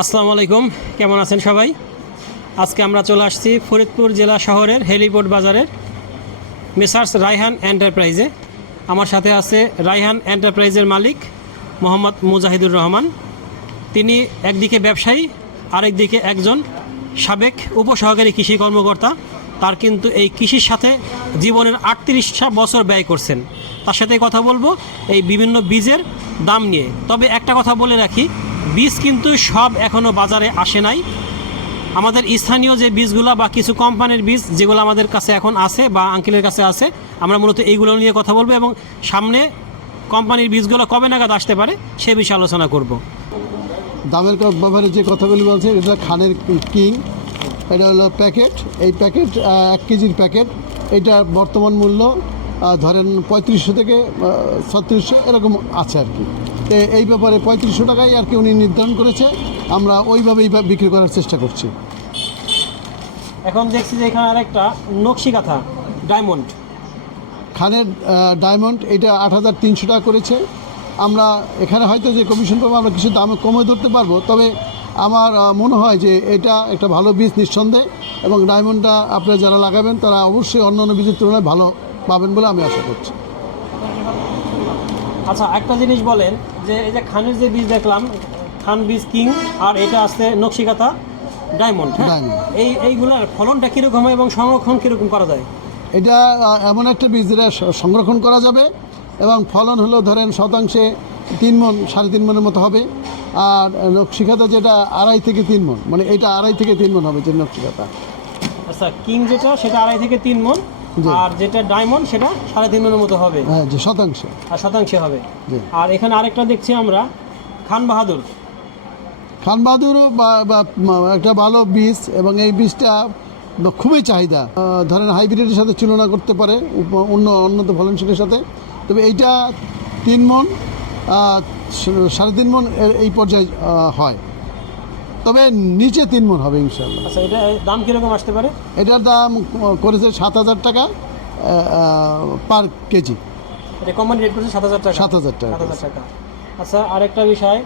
আসসালামু আলাইকুম। কেমন আছেন সবাই? আজকে আমরা চলে আসছি ফরিদপুর জেলা শহরের হেলিপোর্ট বাজারের মেসার্স রায়হান এন্টারপ্রাইজে। আমার সাথে আছে রায়হান এন্টারপ্রাইজের মালিক মোহাম্মদ মুজাহিদুর রহমান। তিনি একদিকে ব্যবসায়ী, আরেকদিকে একজন সাবেক উপসহকারী কৃষি কর্মকর্তা। তার কিন্তু এই কৃষির সাথে জীবনের আটত্রিশটা বছর ব্যয় করছেন। তার সাথে কথা বলব এই বিভিন্ন বীজের দাম নিয়ে। তবে একটা কথা বলে রাখি বীজ কিন্তু সব এখনও বাজারে আসে নাই। আমাদের স্থানীয় যে বীজগুলো বা কিছু কোম্পানির বীজ যেগুলো আমাদের কাছে এখন আছে বা আঙ্কেলের কাছে আছে, আমরা মূলত এইগুলো নিয়ে কথা বলব এবং সামনে কোম্পানির বীজগুলো কবে নাগাদ আসতে পারে সে বিষয়ে আলোচনা করব। দামের ব্যাপারে যে কথাগুলি বলছে, এটা খানের কিং, এটা হলো প্যাকেট। এই প্যাকেট এক কেজির প্যাকেট। এটা বর্তমান মূল্য ধরেন পঁয়ত্রিশশো থেকে ছত্রিশশো, এরকম আছে আর কি। এই ব্যাপারে পঁয়ত্রিশশো টাকাই আর কি উনি নির্ধারণ করেছে। আমরা ওইভাবেই বিক্রি করার চেষ্টা করছি। এখন দেখছি যে এখানে আরেকটা নকশি কাঁথা ডায়মন্ড খানের ডায়মন্ড এটা আট হাজার তিনশো টাকা করেছে। আমরা এখানে হয়তো যে কমিশন পাবো আমরা কিছু দামে কমে ধরতে পারব। তবে আমার মনে হয় যে এটা একটা ভালো বীজ নিঃসন্দেহে এবং ডায়মন্ডটা আপনারা যারা লাগাবেন তারা অবশ্যই অন্য অন্য বীজের তুলনায় ভালো পাবেন বলে আমি আশা করছি। আচ্ছা একটা জিনিস বলেন যে এই যে খানের যে বীজ দেখলাম খান বীজ কিং আর এটা আছে নকশি কাঁথা ডায়মন্ড হ্যাঁ? এই এইগুলোর ফলনটা কীরকম হয় এবং সংরক্ষণ কীরকম করা যায়? এটা এমন একটা বীজ যেটা সংরক্ষণ করা যাবে এবং ফলন হলো ধরেন শতাংশে তিন মন সাড়ে তিন মনের মতো হবে। আর নকশিখাতা যেটা আড়াই থেকে তিন মন মানে এটা আড়াই থেকে তিন মন হবে যে নকশিখাতা আচ্ছা কিং যেটা সেটা আড়াই থেকে তিন মন। আর যেটা ডায়মন্ড সেটা সাড়ে তিন মনের মতো হবে। হ্যাঁ যে শতাংশে। আর শতাংশে হবে। আর এখানে আরেকটা দেখছি আমরা খান বাহাদুর। খান বাহাদুরও একটা ভালো বীজ এবং এই বীজটা খুবই চাহিদা। ধরেন হাইব্রিডের সাথে তুলনা করতে পারে অন্য উন্নত ফলনশীলের সাথে। তবে এইটা তিন মন সাড়ে তিন মন এই পর্যায়ে হয়। তবে নিচে তিন মন হবে ইনশাল্লাহ আচ্ছা এটা দাম কীরকম আসতে পারে? এটার দাম করেছে সাত হাজার টাকা পার কেজি। এটা কোম্পানি রেট করছে সাত হাজার টাকা। 7,000 টাকা। সাত হাজার টাকা। আচ্ছা আরেকটা বিষয়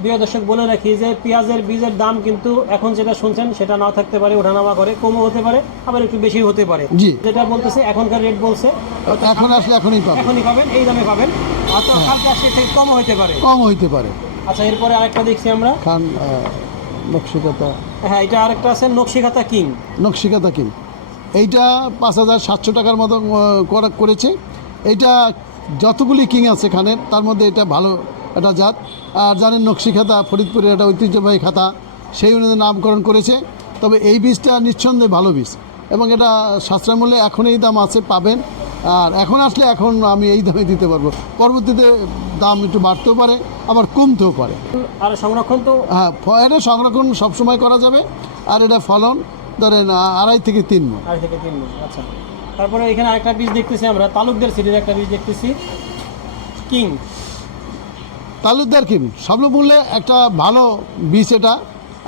প্রিয় দর্শক বলে রাখি যে পেঁয়াজের বীজের দাম কিন্তু এখন যেটা শুনছেন সেটা নাও থাকতে পারে ওঠানামা করে কমও হতে পারে আবার একটু বেশি হতে পারে। জি। যেটা বলতেছে এখনকার রেট বলছে এখন আসলে এখনই পাবে এখনই পাবেন এই দামে পাবেন। অথবা কালকে আসলে কমও হতে পারে। কম হইতে পারে। আচ্ছা এরপরে আরেকটা দেখছি আমরা। খান নকশিকাতা। হ্যাঁ এটা আরেকটা আছে নকশিকাতা কিং। নকশিকাতা কিন এইটা পাঁচ হাজার সাতশো টাকার মতো করেছে। এইটা যতগুলি কিং আছে খানের তার মধ্যে এটা ভালো একটা জাত। আর জানেন নকশি খাতা ফরিদপুরের একটা ঐতিহ্যবাহী খাতা সেই অনুযায়ী নামকরণ করেছে। তবে এই বীজটা নিঃসন্দেহে ভালো বীজ। এবং এটা সাশ্রয় মূল্যে এখন এই দাম আছে পাবেন। আর এখন আসলে এখন আমি এই দামে দিতে পারব। পরবর্তীতে দাম একটু বাড়তেও পারে আবার কমতেও পারে। আর সংরক্ষণ তো হ্যাঁ এটা সংরক্ষণ সবসময় করা যাবে আর এটা ফলন ধরেন আড়াই থেকে তিন মণ। আড়াই থেকে তিন মাস আচ্ছা। তারপরে এখানে আরেকটা বীজ দেখতেছি আমরা তালুকদের সিটির একটা বীজ দেখতেছি। কিং। তালুকদার সবল মূল্যে একটা ভালো বীজ এটা।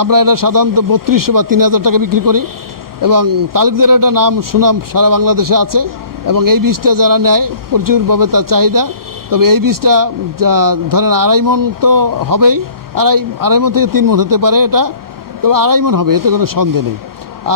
আমরা এটা সাধারণত বত্রিশশো বা তিন হাজার টাকা বিক্রি করি এবং তালুকদার একটা নাম সুনাম সারা বাংলাদেশে আছে। এবং এই বীজটা যারা নেয় প্রচুরভাবে তার চাহিদা। তবে এই বীজটা ধরেন আড়াই মন তো হবেই আড়াই আড়াই মন থেকে তিন মন হতে পারে এটা। তবে আড়াই মন হবে এতে কোনো সন্দেহ নেই।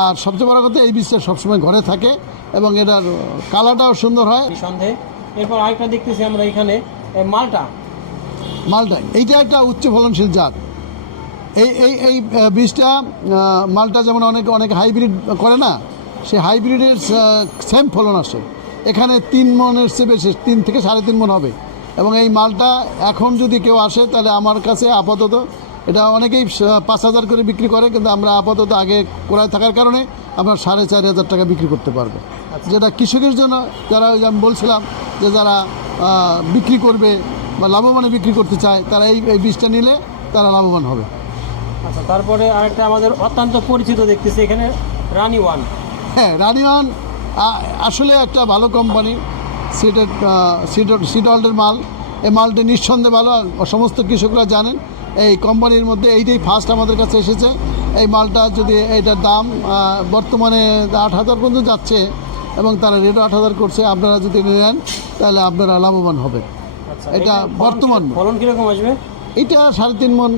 আর সবচেয়ে বড় কথা এই বীজটা সবসময় ঘরে থাকে এবং এটার কালারটাও সুন্দর হয়। নিঃসন্দেহে এরপর আরেকটা দেখতেছি আমরা এখানে মালটা। মালটা এইটা একটা উচ্চ ফলনশীল জাত। এই এই এই বীজটা মালটা যেমন অনেক অনেক হাইব্রিড করে না সেই হাইব্রিডের সেম ফলন আসে। এখানে তিন মনের চেয়ে বেশি তিন থেকে সাড়ে তিন মন হবে। এবং এই মালটা এখন যদি কেউ আসে তাহলে আমার কাছে আপাতত এটা অনেকেই পাঁচ হাজার করে বিক্রি করে কিন্তু আমরা আপাতত আগে ক্রয় থাকার কারণে আমরা সাড়ে চার হাজার টাকা বিক্রি করতে পারব। যেটা কৃষকের জন্য যারা ওই আমি বলছিলাম যে যারা বিক্রি করবে বা লাভবানে বিক্রি করতে চায় তারা এই এই বীজটা নিলে তারা লাভবান হবে। আচ্ছা তারপরে আরেকটা আমাদের অত্যন্ত পরিচিত দেখতেছি এখানে রানি ওয়ান। হ্যাঁ রানিওয়ান আ- আসলে একটা ভালো কোম্পানি সিটের সিট সিট সিটল্টের মাল এই মালটি নিঃসন্দেহে ভালো সমস্ত কৃষকরা জানেন এই কোম্পানির মধ্যে এইটাই ফার্স্ট আমাদের কাছে এসেছে। এই মালটা যদি এইটার দাম বর্তমানে আট হাজার পর্যন্ত যাচ্ছে এবং তারা রেটও আট হাজার করছে আপনারা যদি নেন তাহলে আপনারা লাভবান হবে আচ্ছা এটা বর্তমান। ফলন কীরকম আসবে? এটা সাড়ে তিন মন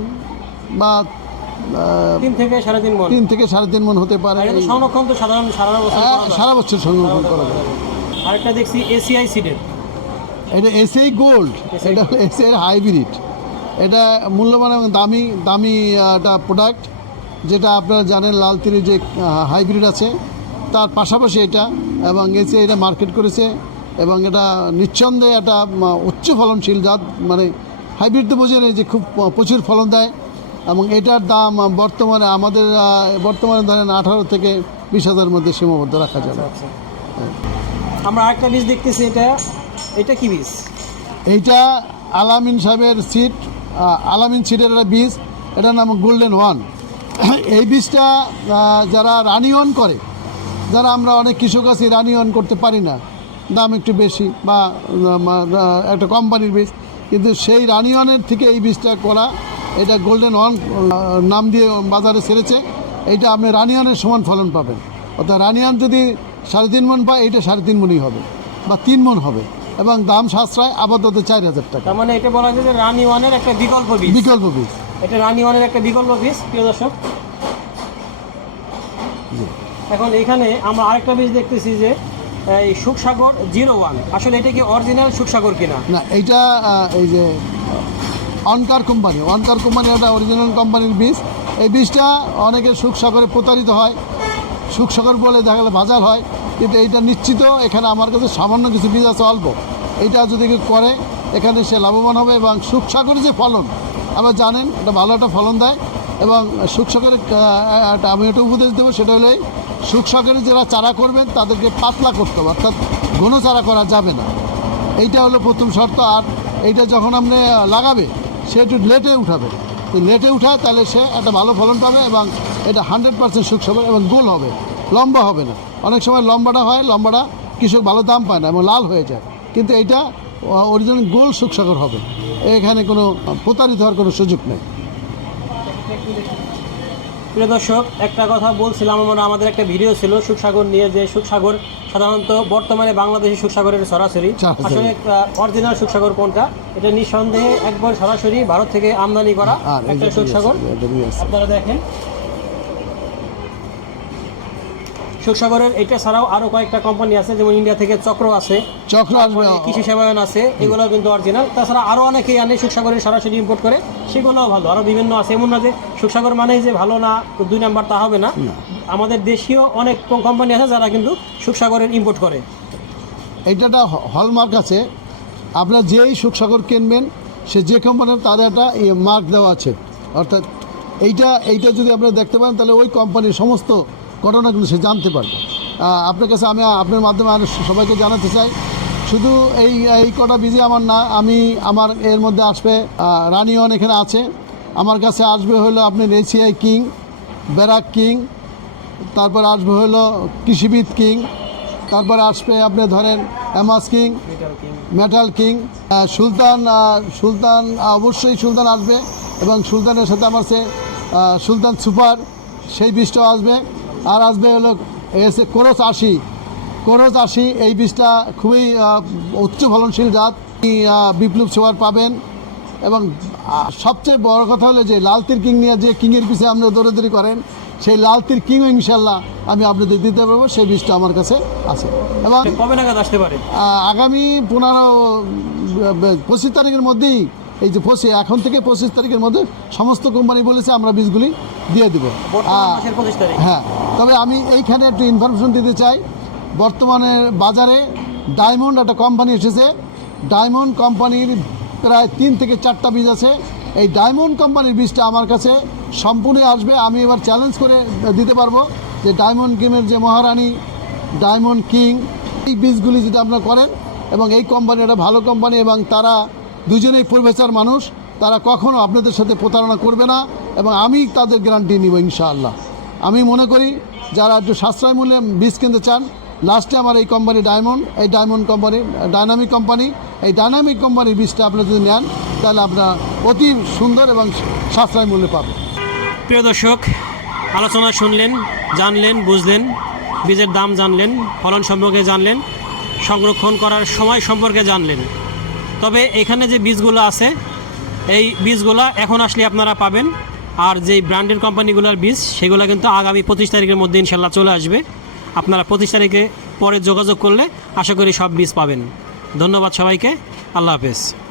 বা তিন থেকে সাড়ে তিন মন। তিন থেকে সাড়ে তিন মন হতে পারে সংরক্ষণ তো সাধারণ সারা বছর সারা বছর সংরক্ষণ করা যায়। আরেকটা দেখছি এসিআই সিডের এটা এসএই গোল্ড এটা এসএর হাইব্রিড এটা মূল্যবান এবং দামি দামি একটা প্রোডাক্ট যেটা আপনারা জানেন লাল তিলের যে হাইব্রিড আছে তার পাশাপাশি এটা এবং এসে এটা মার্কেট করেছে এবং এটা নিঃসন্দেহে একটা উচ্চ ফলনশীল জাত মানে হাইব্রিড তো বোঝেন যে খুব প্রচুর ফলন দেয়। এবং এটার দাম বর্তমানে আমাদের বর্তমানে ধরেন আঠারো থেকে বিশ হাজারের মধ্যে সীমাবদ্ধ রাখা যাবে। আচ্ছা আমরা আরেকটা বীজ দেখতেছি এটা এটা কি বীজ? এইটা আলামিন সাহেবের সিট আলামিন সিটের একটা বীজ এটার নাম গোল্ডেন ওয়ান এই বীজটা যারা রানি অন করে যারা আমরা অনেক কৃষক আছি রানি অন করতে পারি না। দাম একটু বেশি বা একটা কোম্পানির বীজ কিন্তু সেই রানি অনের থেকে এই বীজটা করা এটা গোল্ডেন ওয়ান নাম দিয়ে বাজারে ছেড়েছে এইটা আপনি রানিয়ানের সমান ফলন পাবেন। অর্থাৎ রানিয়ান যদি সাড়ে তিন মন পায় এইটা সাড়ে তিন মনই হবে বা তিন মন হবে। এবং দাম সাশ্রয় আপাতত চার হাজার টাকা। মানে এটা বলা যায় যে রানি ওয়ানের একটা বিকল্প বীজ। বিকল্প বীজ। এটা রানি ওয়ানের একটা বিকল্প বীজ প্রিয় দর্শক। এখন এখানে আমরা আরেকটা বীজ দেখতেছি যে এই সুখসাগর জিরো ওয়ান। আসলে এটা কি অরিজিনাল সুখসাগর কিনা? না এইটা এই যে অনকার কোম্পানি। অনকার কোম্পানি একটা অরিজিনাল কোম্পানির বীজ। এই বীজটা অনেকে সুখ সাগরে প্রতারিত হয়। সুখ সাগর বলে দেখা গেলে বাজার হয়। কিন্তু এইটা নিশ্চিত এখানে আমার কাছে সামান্য কিছু বীজ আছে অল্প। এইটা যদি কেউ করে এখানে সে লাভবান হবে এবং সুখ সাগরের যে ফলন আমরা জানেন এটা ভালো একটা ফলন দেয়। এবং সুখ সাগরের একটা আমি একটা উপদেশ দেবো সেটা হলো এই, সুখ সাগরে যারা চারা করবেন তাদেরকে পাতলা করতে হবে অর্থাৎ ঘন চারা করা যাবে না। এইটা হলো প্রথম শর্ত। আর এইটা যখন আপনি লাগাবে সে একটু লেটে উঠাবে তো লেটে উঠায় তাহলে সে একটা ভালো ফলন পাবে এবং এটা হান্ড্রেড পার্সেন্ট সুখ হবে এবং গোল হবে, লম্বা হবে না। অনেক সময় লম্বাটা হয়, লম্বাটা কৃষক ভালো দাম পায় না এবং লাল হয়ে যায়। কিন্তু এটা অরিজিনাল গোল সুখসাগর হবে। এখানে কোনো প্রতারিত হওয়ার কোনো সুযোগ নেই। প্রিয় দর্শক একটা কথা বলছিলাম আমরা আমাদের একটা ভিডিও ছিল সুখসাগর নিয়ে যে সুখসাগর সাধারণত বর্তমানে বাংলাদেশি সুখসাগরের সরাসরি সরাসরি। আসলে অরিজিনাল সুখসাগর কোনটা এটা নিঃসন্দেহে একবার সরাসরি ভারত থেকে আমদানি করা একটা সুখসাগর। আপনারা দেখেন সুখসাগরের এটা ছাড়াও আরও কয়েকটা কোম্পানি আছে যেমন ইন্ডিয়া থেকে চক্র আছে। চক্র আসবে কৃষি সেবায়ন আছে এগুলো কিন্তু অরিজিনাল তাছাড়া আরও অনেকেই আনে সুখসাগরের সরাসরি ইম্পোর্ট করে সেগুলোও ভালো। আরও বিভিন্ন আছে। এমন না যে সুখসাগর মানেই যে ভালো না দুই নাম্বার তা হবে না। আমাদের দেশীয় অনেক কোম্পানি আছে যারা কিন্তু সুখসাগরের ইম্পোর্ট করে। এইটাটা হলমার্ক আছে। আপনার যেই সুখসাগর কিনবেন সে যে কোম্পানির তার একটা মার্ক দেওয়া আছে। অর্থাৎ এইটা এইটা যদি আপনারা দেখতে পান তাহলে ওই কোম্পানির সমস্ত ঘটনাগুলো সে জানতে পারবে। আপনার কাছে আমি আপনার মাধ্যমে আর সবাইকে জানাতে চাই। শুধু এই এই কটা বিজি আমার না আমি আমার এর মধ্যে আসবে রানিওয়ান এখানে আছে। আমার কাছে আসবে হলো আপনার এসিআই কিং ব্যারাক কিং তারপর আসবে হলো কৃষিবিদ কিং তারপর আসবে আপনি ধরেন amass king metal king. Sultan Sultan অবশ্যই সুলতান আসবে এবং সুলতানের সাথে আমার সে সুলতান সুপার সেই বীজটাও আসবে। আর আসবে হলো এসে কোরস আশি। কোরস আশি এই বীজটা খুবই উচ্চ ফলনশীল জাত। বিপ্লব সুপার পাবেন। এবং সবচেয়ে বড় কথা হলো যে লালতির কিং নিয়ে যে কিংয়ের পিছিয়ে আপনি দৌড়াদৌড়ি করেন সেই লালতির কিং ইনশাল্লাহ আমি আপনাদের দিতে পারব। সেই বীজটা আমার কাছে আছে। এবং কবে নাগাদ আসতে পারে? আগামী পনেরো পঁচিশ তারিখের মধ্যেই এই যে পঁচিশ এখন থেকে পঁচিশ তারিখের মধ্যে সমস্ত কোম্পানি বলেছে আমরা বীজগুলি দিয়ে দেবো। বর্তমান পঁচিশ তারিখ। হ্যাঁ তবে আমি এইখানে একটু ইনফরমেশন দিতে চাই। বর্তমানে বাজারে ডায়মন্ড একটা কোম্পানি এসেছে। ডায়মন্ড কোম্পানির প্রায় তিন থেকে চারটা বীজ আছে। এই ডায়মন্ড কোম্পানির বীজটা আমার কাছে সম্পূর্ণ আসবে। আমি এবার চ্যালেঞ্জ করে দিতে পারব যে ডায়মন্ড কিংয়ের যে মহারানী ডায়মন্ড কিং এই বীজগুলি যদি আপনারা করেন এবং এই কোম্পানি একটা ভালো কোম্পানি এবং তারা দুজনেই প্রফেসর মানুষ, তারা কখনো আপনাদের সাথে প্রতারণা করবে না এবং আমি তাদের গ্যারান্টি নিব ইনশাআল্লাহ। আমি মনে করি যারা একটু সাশ্রয় মূল্যে বীজ কিনতে চান লাস্টে আমার এই কোম্পানি ডায়মন্ড এই ডায়মন্ড কোম্পানি ডায়নামিক কোম্পানি এই ডায়নামিক কোম্পানির বীজটা আপনারা যদি নেন, তাহলে আপনারা অতি সুন্দর এবং সাশ্রয় মূল্যে পাবেন। প্রিয় দর্শক, আলোচনা শুনলেন, জানলেন, বুঝলেন, বীজের দাম জানলেন, ফলন সম্পর্কে জানলেন, সংরক্ষণ করার সময় সম্পর্কে জানলেন। তবে এখানে যে বীজগুলো আছে, এই বীজগুলো এখন আসলে আপনারা পাবেন। আর যেই ব্র্যান্ডেড কোম্পানিগুলোর বীজ, সেগুলো কিন্তু আগামী পঁচিশ তারিখের মধ্যে ইনশাল্লাহ চলে আসবে। আপনারা পঁচিশ তারিখে পরে যোগাযোগ করলে আশা করি সব বীজ পাবেন। ধন্যবাদ সবাইকে। আল্লাহ হাফেজ।